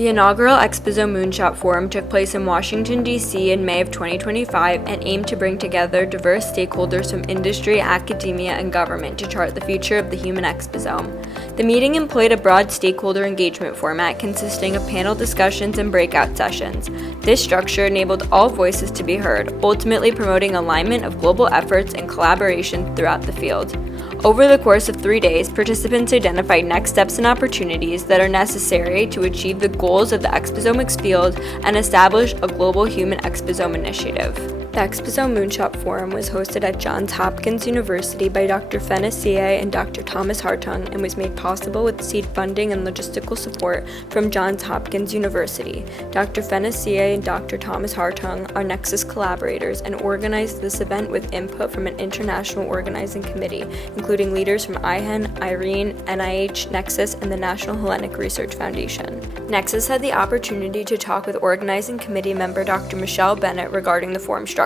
The inaugural Exposome Moonshot Forum took place in Washington, D.C. in May of 2025 and aimed to bring together diverse stakeholders from industry, academia, and government to chart the future of the human exposome. The meeting employed a broad stakeholder engagement format consisting of panel discussions and breakout sessions. This structure enabled all voices to be heard, ultimately promoting alignment of global efforts and collaboration throughout the field. Over the course of 3 days, participants identified next steps and opportunities that are necessary to achieve the goals of the exposomics field and establish a global human exposome initiative. The Exposome Moonshot Forum was hosted at Johns Hopkins University by Dr. Fenna C.A. and Dr. Thomas Hartung and was made possible with seed funding and logistical support from Johns Hopkins University. Dr. Fenna C.A. and Dr. Thomas Hartung are NEXUS collaborators and organized this event with input from an international organizing committee, including leaders from IHEN, IRENE, NIH, NEXUS, and the National Hellenic Research Foundation. NEXUS had the opportunity to talk with organizing committee member Dr. Michelle Bennett regarding the forum structure.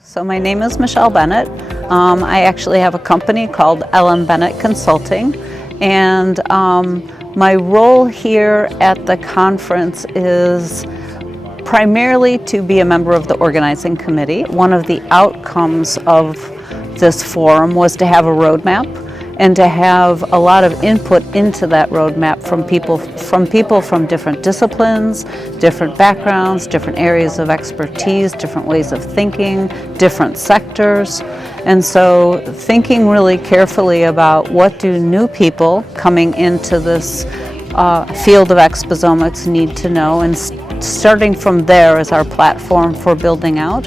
So my name is Michelle Bennett. I actually have a company called LM Bennett Consulting, and my role here at the conference is primarily to be a member of the organizing committee. One of the outcomes of this forum was to have a roadmap and to have a lot of input into that roadmap from people from different disciplines, different backgrounds, different areas of expertise, different ways of thinking, different sectors. And so thinking really carefully about what do new people coming into this field of exposomics need to know, and starting from there as our platform for building out,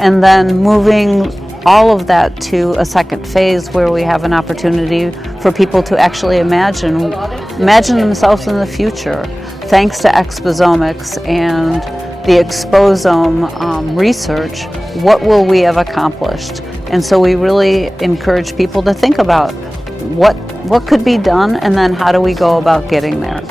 and then moving all of that to a second phase where we have an opportunity for people to actually imagine themselves in the future. Thanks to exposomics and the Exposome research, what will we have accomplished? And so we really encourage people to think about what could be done, and then how do we go about getting there.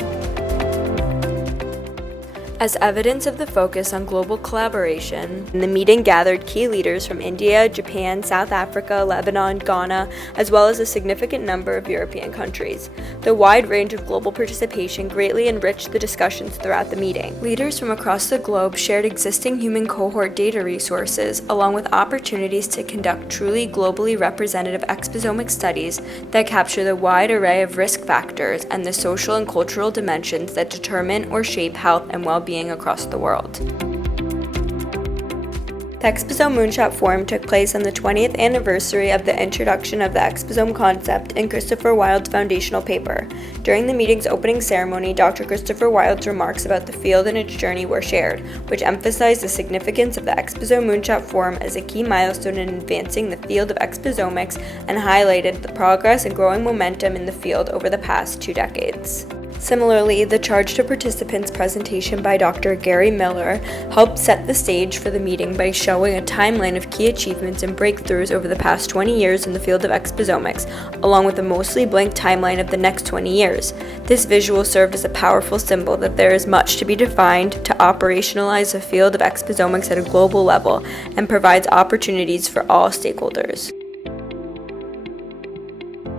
As evidence of the focus on global collaboration, the meeting gathered key leaders from India, Japan, South Africa, Lebanon, Ghana, as well as a significant number of European countries. The wide range of global participation greatly enriched the discussions throughout the meeting. Leaders from across the globe shared existing human cohort data resources, along with opportunities to conduct truly globally representative exposomic studies that capture the wide array of risk factors and the social and cultural dimensions that determine or shape health and well-being across the world. The Exposome Moonshot Forum took place on the 20th anniversary of the introduction of the exposome concept in Christopher Wild's foundational paper. During the meeting's opening ceremony, Dr. Christopher Wild's remarks about the field and its journey were shared, which emphasized the significance of the Exposome Moonshot Forum as a key milestone in advancing the field of exposomics and highlighted the progress and growing momentum in the field over the past 2 decades. Similarly, the Charge to Participants presentation by Dr. Gary Miller helped set the stage for the meeting by showing a timeline of key achievements and breakthroughs over the past 20 years in the field of exposomics, along with a mostly blank timeline of the next 20 years. This visual served as a powerful symbol that there is much to be defined to operationalize the field of exposomics at a global level and provides opportunities for all stakeholders.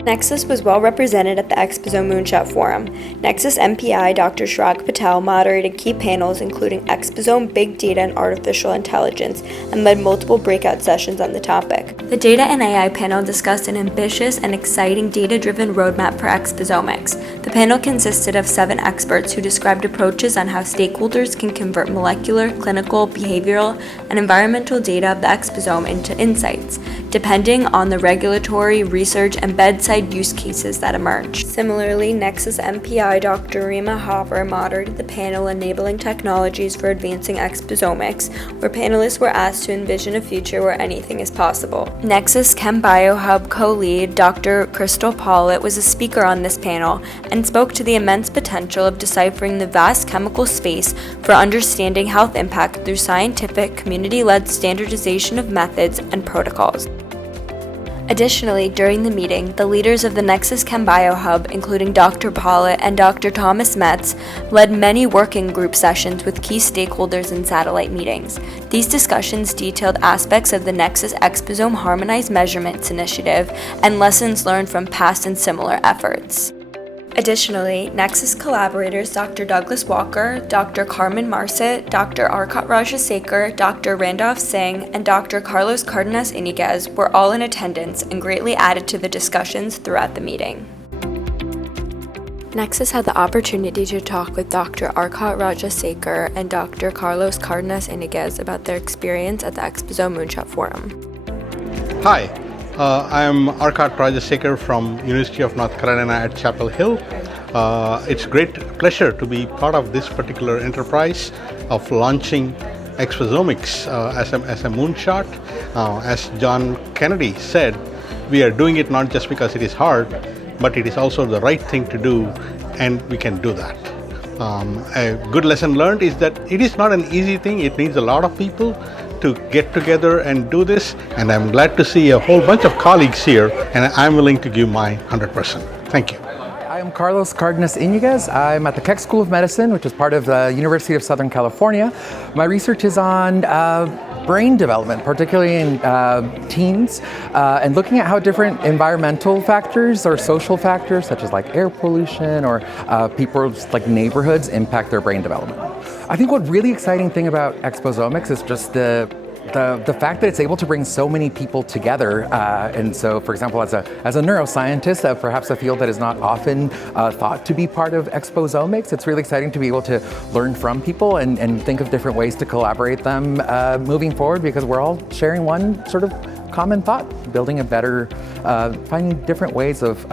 NEXUS was well represented at the Exposome Moonshot Forum. NEXUS MPI Dr. Shrag Patel moderated key panels including Exposome, Big Data, and Artificial Intelligence, and led multiple breakout sessions on the topic. The Data and AI panel discussed an ambitious and exciting data-driven roadmap for exposomics. The panel consisted of 7 experts who described approaches on how stakeholders can convert molecular, clinical, behavioral, and environmental data of the exposome into insights, depending on the regulatory, research, and bedside use cases that emerge. Similarly, NEXUS MPI Dr. Rima Haver moderated the panel Enabling Technologies for Advancing Exposomics, where panelists were asked to envision a future where anything is possible. NEXUS Chem BioHub co-lead Dr. Crystal Pollitt was a speaker on this panel and spoke to the immense potential of deciphering the vast chemical space for understanding health impact through scientific, community-led standardization of methods and protocols. Additionally, during the meeting, the leaders of the NEXUS Chem BioHub, including Dr. Pollitt and Dr. Thomas Metz, led many working group sessions with key stakeholders in satellite meetings. These discussions detailed aspects of the NEXUS Exposome Harmonized Measurements Initiative and lessons learned from past and similar efforts. Additionally, Nexus collaborators Dr. Douglas Walker, Dr. Carmen Marcet, Dr. Arcot Rajasekar, Dr. Randolph Singh, and Dr. Carlos Cardenas Iniguez were all in attendance and greatly added to the discussions throughout the meeting. Nexus had the opportunity to talk with Dr. Arcot Rajasekar and Dr. Carlos Cardenas Iniguez about their experience at the Exposome Moonshot Forum. Hi, I am Arcot Rajasekar from University of North Carolina at Chapel Hill. It's a great pleasure to be part of this particular enterprise of launching Exposomics as a moonshot. As John Kennedy said, we are doing it not just because it is hard, but it is also the right thing to do, and we can do that. A good lesson learned is that it is not an easy thing. It needs a lot of people to get together and do this, and I'm glad to see a whole bunch of colleagues here, and I'm willing to give my 100%. Thank you. I am Carlos Cardenas Iniguez. I'm at the Keck School of Medicine, which is part of the University of Southern California. My research is on brain development, particularly in teens, and looking at how different environmental factors or social factors, such as like air pollution or people's like neighborhoods, impact their brain development. I think what really exciting thing about Exposomics is just the fact that it's able to bring so many people together. And so, for example, as a neuroscientist, perhaps a field that is not often thought to be part of Exposomics, it's really exciting to be able to learn from people and think of different ways to collaborate them moving forward, because we're all sharing one sort of common thought, building a better, finding different ways of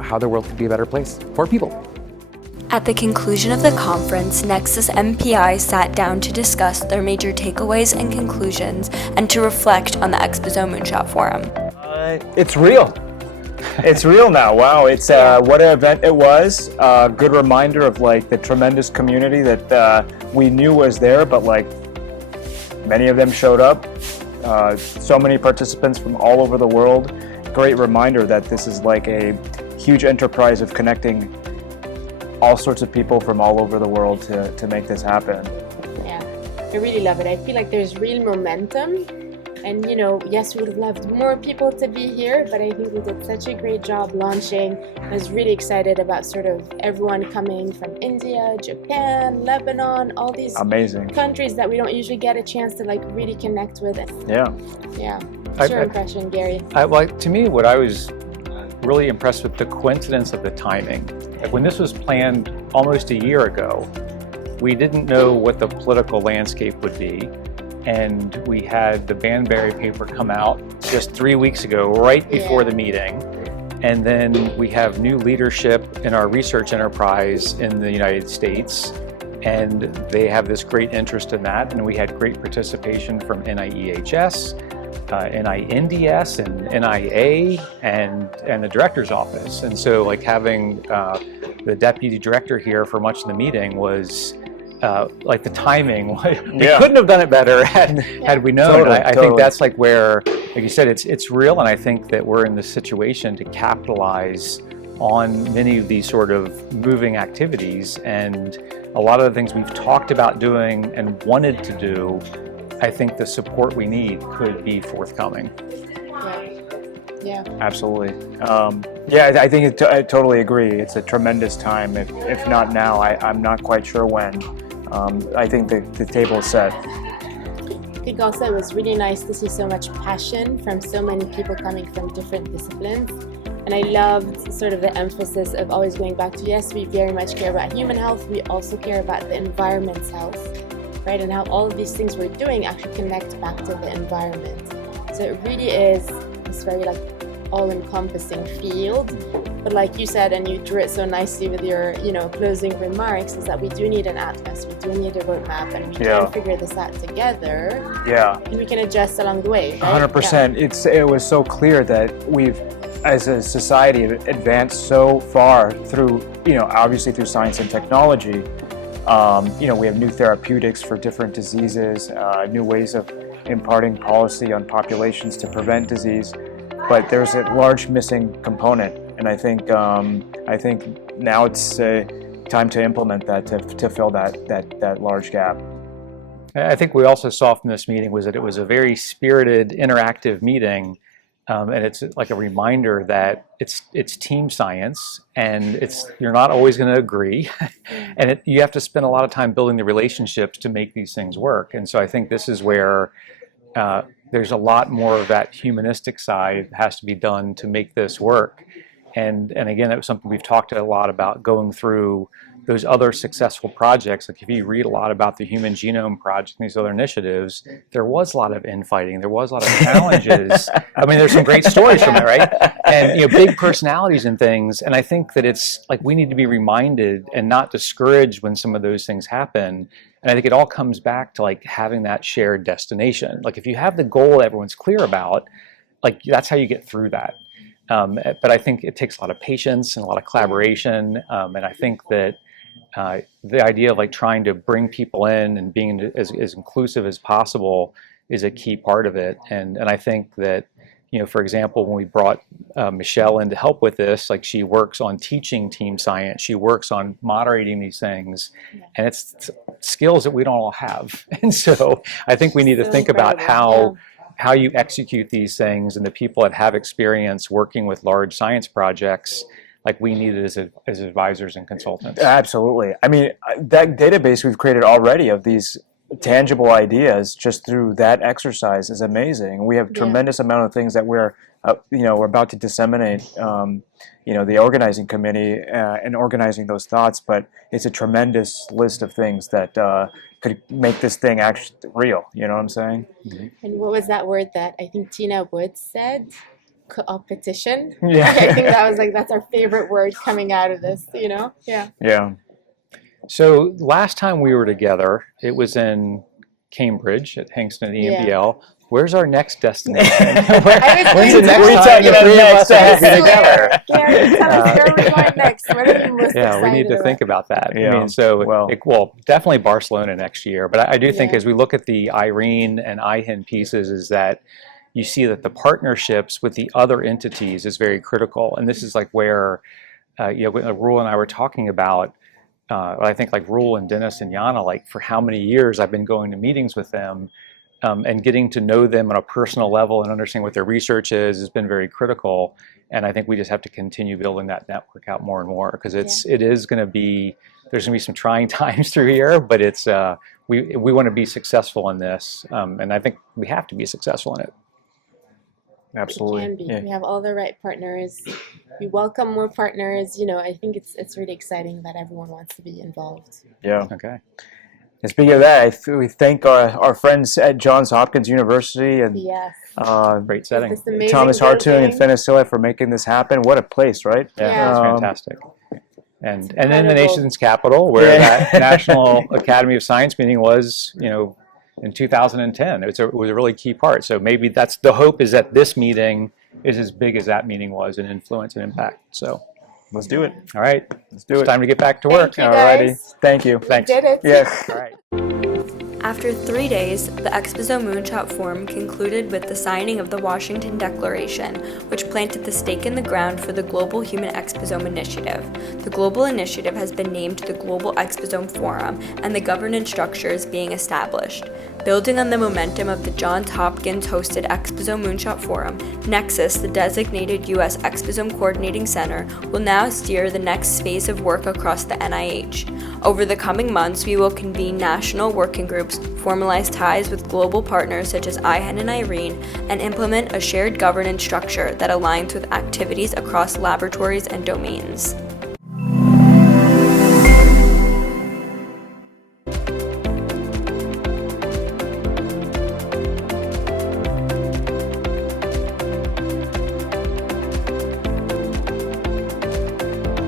how the world could be a better place for people. At the conclusion of the conference, Nexus MPI sat down to discuss their major takeaways and conclusions and to reflect on the Exposome Moonshot Forum. It's real. It's real now. Wow, it's what an event it was. Good reminder of like the tremendous community that we knew was there, but like many of them showed up. So many participants from all over the world. Great reminder that this is like a huge enterprise of connecting all sorts of people from all over the world to make this happen. Yeah, I really love it. I feel like there's real momentum, and yes, we would have loved more people to be here, but I think we did such a great job launching. I was really excited about sort of everyone coming from India, Japan, Lebanon, all these amazing countries that we don't usually get a chance to like really connect with. Yeah. What's your impression, Gary? To me, what I was really impressed with the coincidence of the timing. Like when this was planned almost a year ago, we didn't know what the political landscape would be, and we had the Banbury paper come out just 3 weeks ago, right before the meeting, and then we have new leadership in our research enterprise in the United States, and they have this great interest in that, and we had great participation from NIEHS, NINDS and NIA and the director's office. And so like having the deputy director here for much of the meeting was like the timing. We couldn't have done it better had we known. Totally, I think that's like where, like you said, it's real, and I think that we're in this situation to capitalize on many of these sort of moving activities, and a lot of the things we've talked about doing and wanted to do, I think the support we need could be forthcoming. Yeah. Absolutely. I think I totally agree. It's a tremendous time. If not now, I'm not quite sure when. I think the table is set. I think also it was really nice to see so much passion from so many people coming from different disciplines. And I loved sort of the emphasis of always going back to, yes, we very much care about human health. We also care about the environment's health. Right, and how all of these things we're doing actually connect back to the environment. So it really is this very like all-encompassing field. But like you said, and you drew it so nicely with your closing remarks, is that we do need an atlas, we do need a roadmap, and we can figure this out together. Yeah. And we can adjust along the way. Right? 100%. It was so clear that we've, as a society, advanced so far through, obviously through science and technology. We have new therapeutics for different diseases, new ways of imparting policy on populations to prevent disease, but there's a large missing component, and I think now it's time to implement that to fill that large gap. I think we also saw from this meeting was that it was a very spirited, interactive meeting, And it's like a reminder that it's team science, and you're not always going to agree, and you have to spend a lot of time building the relationships to make these things work. And so I think this is where there's a lot more of that humanistic side that has to be done to make this work. And again, that was something we've talked a lot about, going through those other successful projects. Like if you read a lot about the Human Genome Project and these other initiatives, there was a lot of infighting, there was a lot of challenges. I mean, there's some great stories from it, right? And big personalities and things. And I think that it's like we need to be reminded and not discouraged when some of those things happen. And I think it all comes back to like having that shared destination. Like if you have the goal that everyone's clear about, like that's how you get through that. But I think it takes a lot of patience and a lot of collaboration. And I think that the idea of like trying to bring people in and being as inclusive as possible is a key part of it. And I think that, for example, when we brought Michelle in to help with this, like she works on teaching team science, she works on moderating these things, and it's skills that we don't all have. And so I think we need to think about how you execute these things, and the people that have experience working with large science projects, like we need it as advisors and consultants. Absolutely. I mean, that database we've created already of these tangible ideas just through that exercise is amazing. We have tremendous amount of things that we're about to disseminate, the organizing committee and organizing those thoughts, but it's a tremendous list of things that could make this thing actually real. You know what I'm saying? And what was that word that I think Tina Woods said? Competition. Yeah. I think that was that's our favorite word coming out of this, Yeah. So last time we were together, it was in Cambridge at Hankston EMBL. Where's our next destination? When's the next time the three of us are together? Gary, tell us where we're going next. What are you most excited we need to about? think about that. Yeah. I mean, so definitely Barcelona next year. But I do think as we look at the Irene and IHIN pieces, is that you see that the partnerships with the other entities is very critical. And this is like where, Rule and I were talking about, I think like Rule and Dennis and Yana, like for how many years I've been going to meetings with them and getting to know them on a personal level and understanding what their research is has been very critical. And I think we just have to continue building that network out more and more, because there's going to be some trying times through here, but it's we want to be successful in this. And I think we have to be successful in it. Absolutely. It can be. Yeah. We have all the right partners. We welcome more partners. I think it's really exciting that everyone wants to be involved. Yeah. Okay. And speaking of that, we thank our friends at Johns Hopkins University and great setting. Thomas Hartung and Fenicilla for making this happen. What a place, right? Yeah, it's fantastic. And then the nation's capital, where that National Academy of Science meeting was, in 2010. It was a really key part. So maybe that's the hope, is that this meeting is as big as that meeting was in influence and impact. So let's do it. All right. Let's do it. It's time to get back to work. Thank you, guys. Thank you. Thanks. We did it. Yes. All right. After 3 days, the Exposome Moonshot Forum concluded with the signing of the Washington Declaration, which planted the stake in the ground for the Global Human Exposome Initiative. The global initiative has been named the Global Exposome Forum, and the governance structure is being established. Building on the momentum of the Johns Hopkins-hosted Exposome Moonshot Forum, NEXUS, the designated U.S. Exposome Coordinating Center, will now steer the next phase of work across the NIH. Over the coming months, we will convene national working groups, formalize ties with global partners such as IHIN and Irene, and implement a shared governance structure that aligns with activities across laboratories and domains.